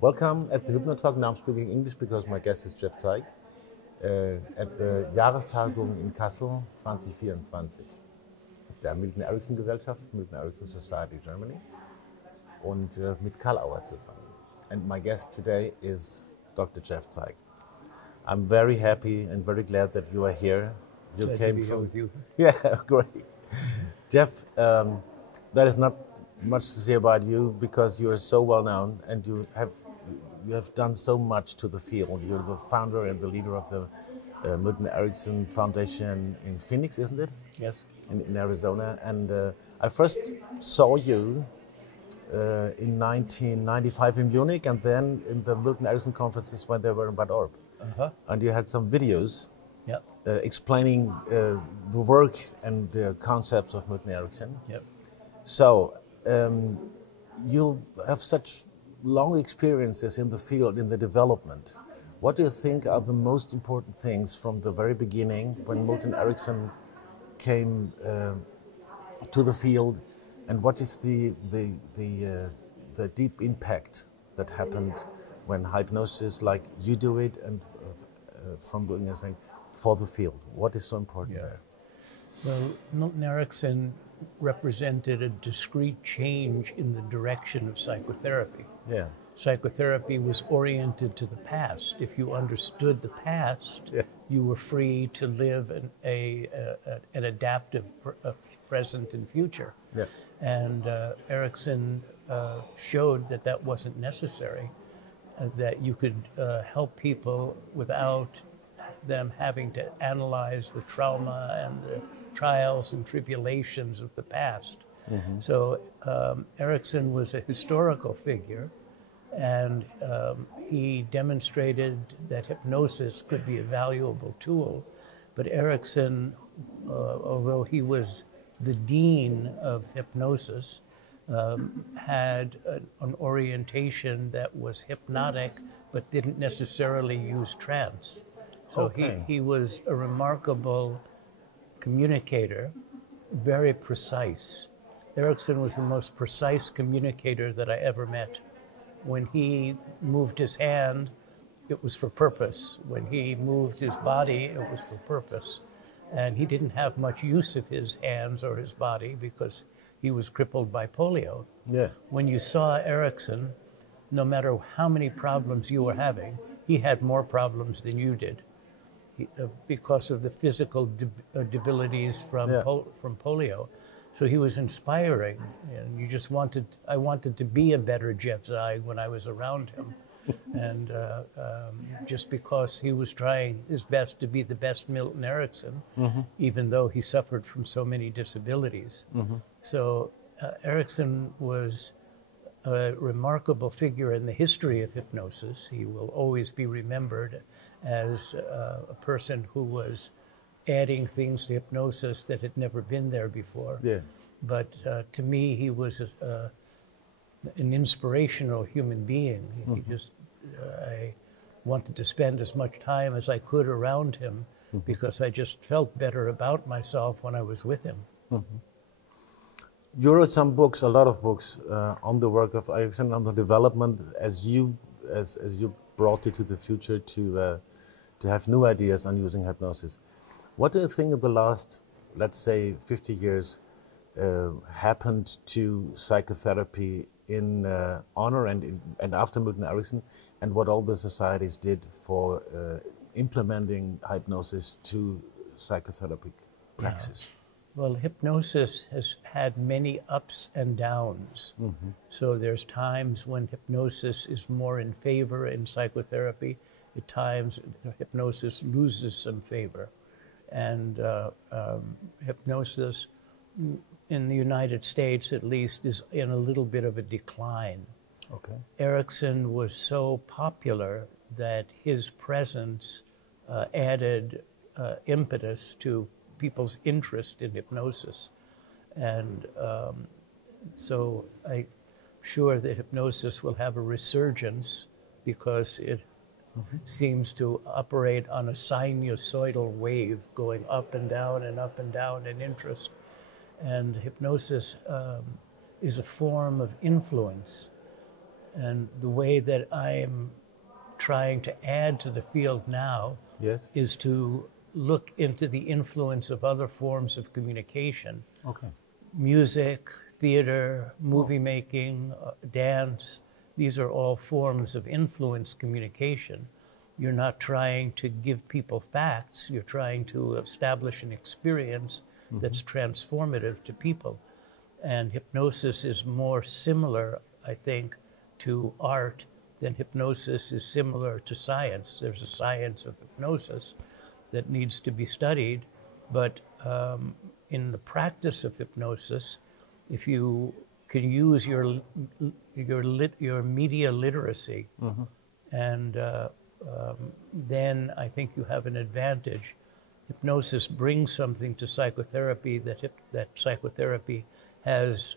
Welcome at the Hypnotalk. Now I'm speaking English because my guest is Jeff Zeig at the Jahrestagung in Kassel 2024 der Milton Erickson Gesellschaft, Milton Erickson Society Germany und mit Karl Auer zusammen. And my guest today is Dr. Jeff Zeig. I'm very happy and very glad that you are here. You Glad came to be from here with you. Yeah, great. Jeff, there is not much to say about you because you are so well known and you have done so much to the field. You're the founder and the leader of the Milton Erickson Foundation in Phoenix, isn't it? Yes. In Arizona. And I first saw you in 1995 in Munich and then in the Milton Erickson conferences when they were in Bad Orb. And you had some videos Yep. explaining the work and the concepts of Milton Erickson. Yep. So you have such long experiences in the field, in the development. What do you think are the most important things from the very beginning when Milton Erickson came to the field, and what is the deep impact that happened when hypnosis, like you do it, and from doing anything for the field? What is so important there? Well, Milton Erickson represented a discrete change in the direction of psychotherapy. Yeah. Psychotherapy was oriented to the past. If you understood the past, you were free to live an adaptive present and future. Yeah. And Erickson showed that that wasn't necessary, that you could help people without them having to analyze the trauma and the trials and tribulations of the past. Mm-hmm. So Erickson was a historical figure, and he demonstrated that hypnosis could be a valuable tool. But Erickson, although he was the dean of hypnosis, had an orientation that was hypnotic but didn't necessarily use trance. So he was a remarkable communicator, very precise. Erickson was the most precise communicator that I ever met. When he moved his hand, it was for purpose. When he moved his body, it was for purpose. And he didn't have much use of his hands or his body because he was crippled by polio. Yeah. When you saw Erickson, no matter how many problems you were having, he had more problems than you did. Because of the physical debilities from polio. So he was inspiring, and I wanted to be a better Jeff Zeig when I was around him. And just because he was trying his best to be the best Milton Erickson, even though he suffered from so many disabilities. So Erickson was a remarkable figure in the history of hypnosis. He will always be remembered as a person who was adding things to hypnosis that had never been there before. Yeah. But to me, he was an inspirational human being. He just, I wanted to spend as much time as I could around him because I just felt better about myself when I was with him. You wrote some books, a lot of books, on the work of Erickson, on the development as you brought it to the future to have new ideas on using hypnosis. What do you think of the last, let's say, 50 years happened to psychotherapy in honor and after Milton Erickson, and what all the societies did for implementing hypnosis to psychotherapeutic praxis? Well, hypnosis has had many ups and downs. So there's times when hypnosis is more in favor in psychotherapy. At times, hypnosis loses some favor. And hypnosis, in the United States at least, is in a little bit of a decline. Okay. Erickson was so popular that his presence added impetus to people's interest in hypnosis. And so I'm sure that hypnosis will have a resurgence because it seems to operate on a sinusoidal wave going up and down in interest. And hypnosis is a form of influence. And the way that I'm trying to add to the field now Yes. is to look into the influence of other forms of communication, Okay. music, theater, movie making, dance. These are all forms of influence communication. You're not trying to give people facts, you're trying to establish an experience that's transformative to people. And hypnosis is more similar, I think, to art than hypnosis is similar to science. There's a science of hypnosis that needs to be studied, but in the practice of hypnosis, if you can use your media literacy, and then I think you have an advantage. Hypnosis brings something to psychotherapy that psychotherapy has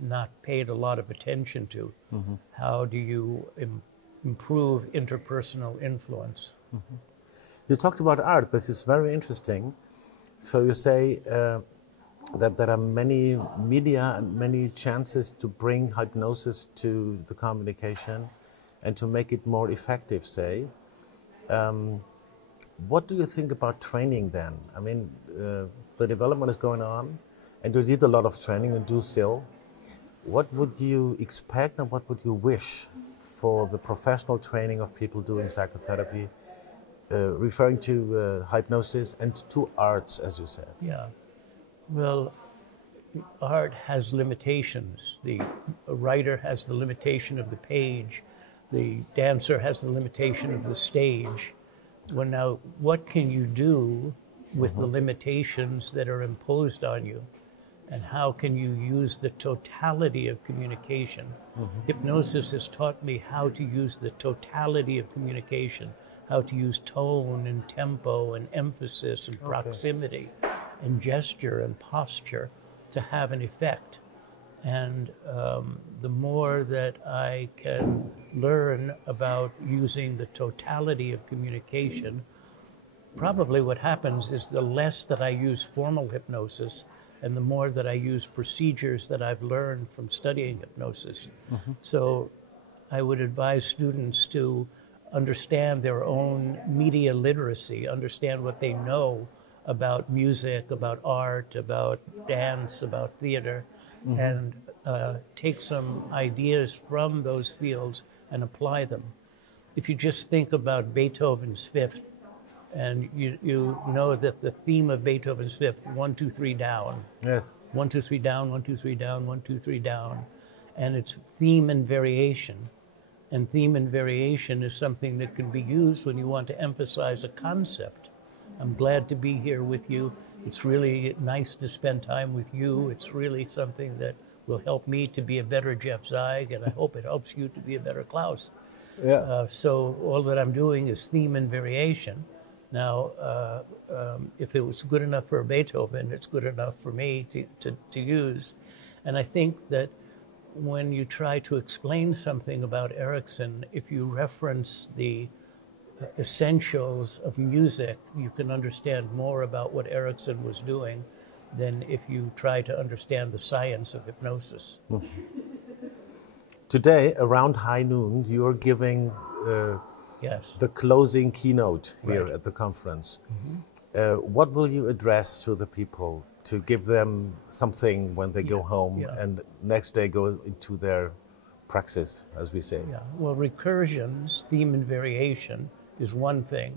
not paid a lot of attention to. How do you improve interpersonal influence? You talked about art. This is very interesting. So you say that there are many media and many chances to bring hypnosis to the communication and to make it more effective, say. What do you think about training then? I mean, the development is going on, and you did a lot of training and do still. What would you expect and what would you wish for the professional training of people doing psychotherapy, referring to hypnosis and to arts, as you said? Yeah. Well, art has limitations. The writer has the limitation of the page. The dancer has the limitation of the stage. Well, now, what can you do with the limitations that are imposed on you? And how can you use the totality of communication? Hypnosis has taught me how to use the totality of communication, how to use tone and tempo and emphasis and proximity and gesture and posture to have an effect. And the more that I can learn about using the totality of communication, probably what happens is the less that I use formal hypnosis and the more that I use procedures that I've learned from studying hypnosis. So I would advise students to understand their own media literacy, understand what they know about music, about art, about dance, about theater, and take some ideas from those fields and apply them. If you just think about Beethoven's Fifth, and you know that the theme of Beethoven's Fifth, 1, 2, 3 down. Yes. 1, 2, 3 down, 1, 2, 3 down, 1, 2, 3 down. And it's theme and variation. And theme and variation is something that can be used when you want to emphasize a concept. I'm glad to be here with you. It's really nice to spend time with you. It's really something that will help me to be a better Jeff Zeig, and I hope it helps you to be a better Klaus. Yeah. So all that I'm doing is theme and variation. Now, if it was good enough for Beethoven, it's good enough for me to use. And I think that when you try to explain something about Erikson, if you reference the essentials of music, you can understand more about what Erikson was doing than if you try to understand the science of hypnosis. Today, around high noon, you're giving Yes. the closing keynote here Right. at the conference. What will you address to the people to give them something when they go home and next day go into their praxis, as we say? Yeah. Well, recursions, theme and variation, is one thing.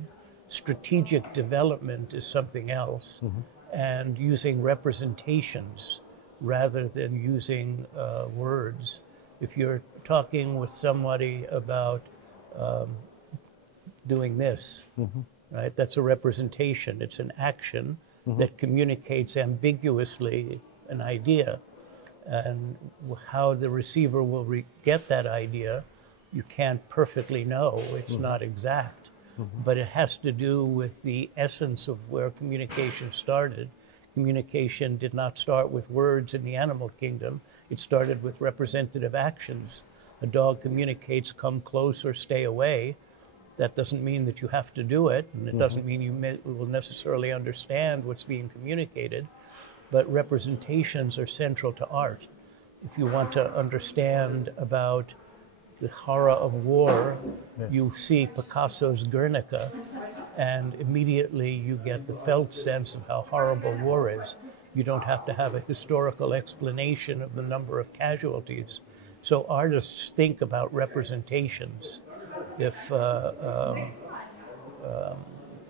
Strategic development is something else. And using representations rather than using words. If you're talking with somebody about doing this, right? That's a representation. It's an action that communicates ambiguously an idea. And how the receiver will get that idea, you can't perfectly know. It's not exact. But it has to do with the essence of where communication started. Communication did not start with words in the animal kingdom. It started with representative actions. A dog communicates, come close or stay away. That doesn't mean that you have to do it, and it doesn't mean you will necessarily understand what's being communicated, but representations are central to art. If you want to understand about the horror of war, Yeah. you see Picasso's Guernica, and immediately you get the felt sense of how horrible war is. You don't have to have a historical explanation of the number of casualties. So artists think about representations. If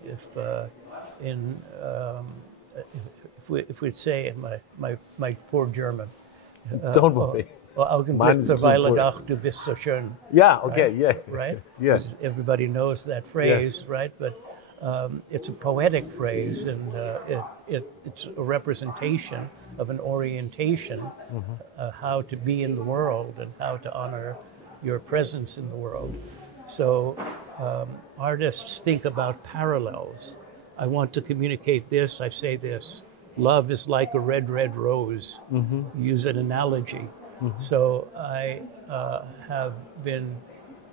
if in if we'd say my poor German, Don't worry. Mine is too poor. Augenblick Dach, du bist so schön. Yeah, okay, Right? yeah. Right? Yeah. 'Cause everybody knows that phrase, right? But it's a poetic phrase, and it's a representation of an orientation, how to be in the world and how to honor your presence in the world. So artists think about parallels. I want to communicate this, I say this. Love is like a red, red rose. Use an analogy. So I have been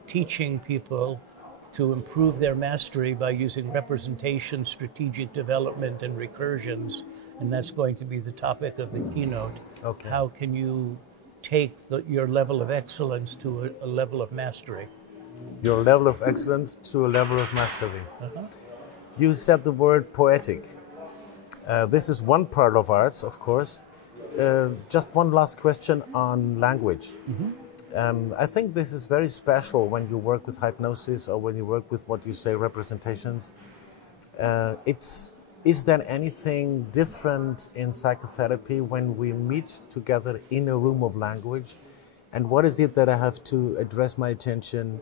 teaching people to improve their mastery by using representation, strategic development, and recursions. And that's going to be the topic of the keynote. Okay. How can you take your level of excellence to a level of mastery? Your level of excellence to a level of mastery. You said the word poetic. This is one part of arts, of course. Just one last question on language. I think this is very special when you work with hypnosis or when you work with what you say representations. Is there anything different in psychotherapy when we meet together in a room of language? And what is it that I have to address my attention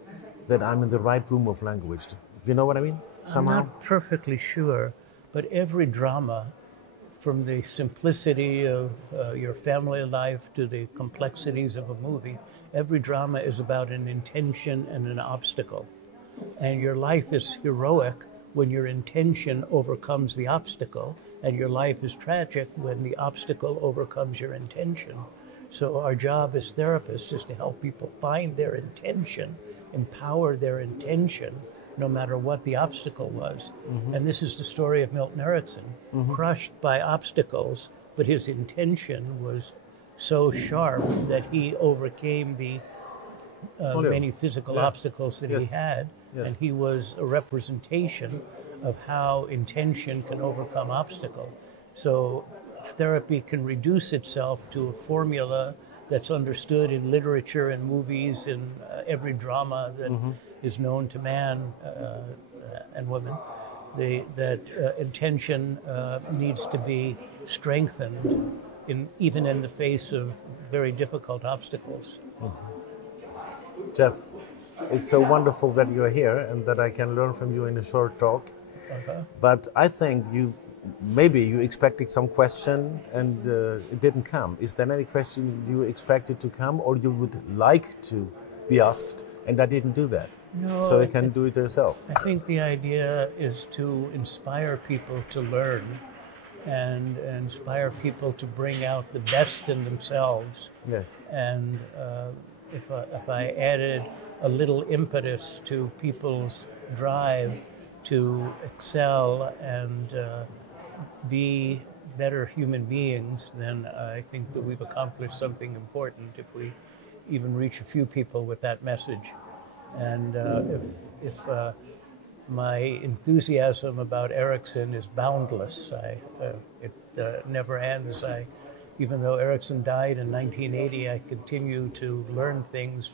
that I'm in the right room of language? You know what I mean? Somehow? I'm not perfectly sure, but every drama, from the simplicity of your family life to the complexities of a movie, every drama is about an intention and an obstacle. And your life is heroic when your intention overcomes the obstacle, and your life is tragic when the obstacle overcomes your intention. So our job as therapists is to help people find their intention, empower their intention, no matter what the obstacle was. And this is the story of Milton Erickson, crushed by obstacles, but his intention was so sharp that he overcame the many physical obstacles that he had, and he was a representation of how intention can overcome obstacle. So therapy can reduce itself to a formula that's understood in literature and movies, in every drama that is known to man and women. That intention needs to be strengthened, even in the face of very difficult obstacles. Jeff, it's so wonderful that you're here and that I can learn from you in a short talk. But I think maybe you expected some question and it didn't come. Is there any question you expected to come or you would like to be asked and I didn't do that? No, so you can do it yourself. I think the idea is to inspire people to learn and inspire people to bring out the best in themselves. Yes. And if I added a little impetus to people's drive to excel and be better human beings, then I think that we've accomplished something important if we even reach a few people with that message. And if my enthusiasm about Erickson is boundless, it never ends. Even though Erickson died in 1980, I continue to learn things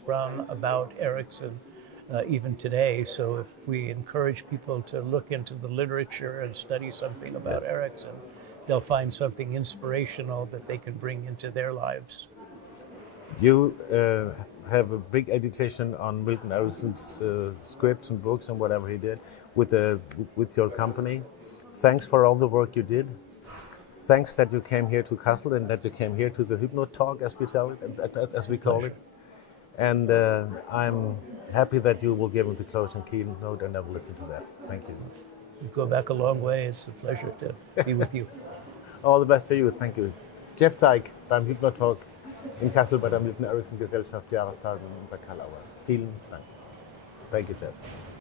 about Erickson even today. So if we encourage people to look into the literature and study something about Erickson, they'll find something inspirational that they can bring into their lives. You have a big edition on Milton Erickson's scripts and books and whatever he did with your company. Thanks for all the work you did. Thanks that you came here to Kassel and that you came here to the Hypno Talk, as we tell it, as we call it. And I'm happy that you will give me the closing keynote, and I will listen to that. Thank you. You go back a long way. It's a pleasure to be with you. All the best for you. Thank you. Jeff Zeig beim Hypno Talk in Kassel bei der Milton Erickson Gesellschaft Jahrestagung bei Karl Auer. Vielen Dank. Thank you, Jeff.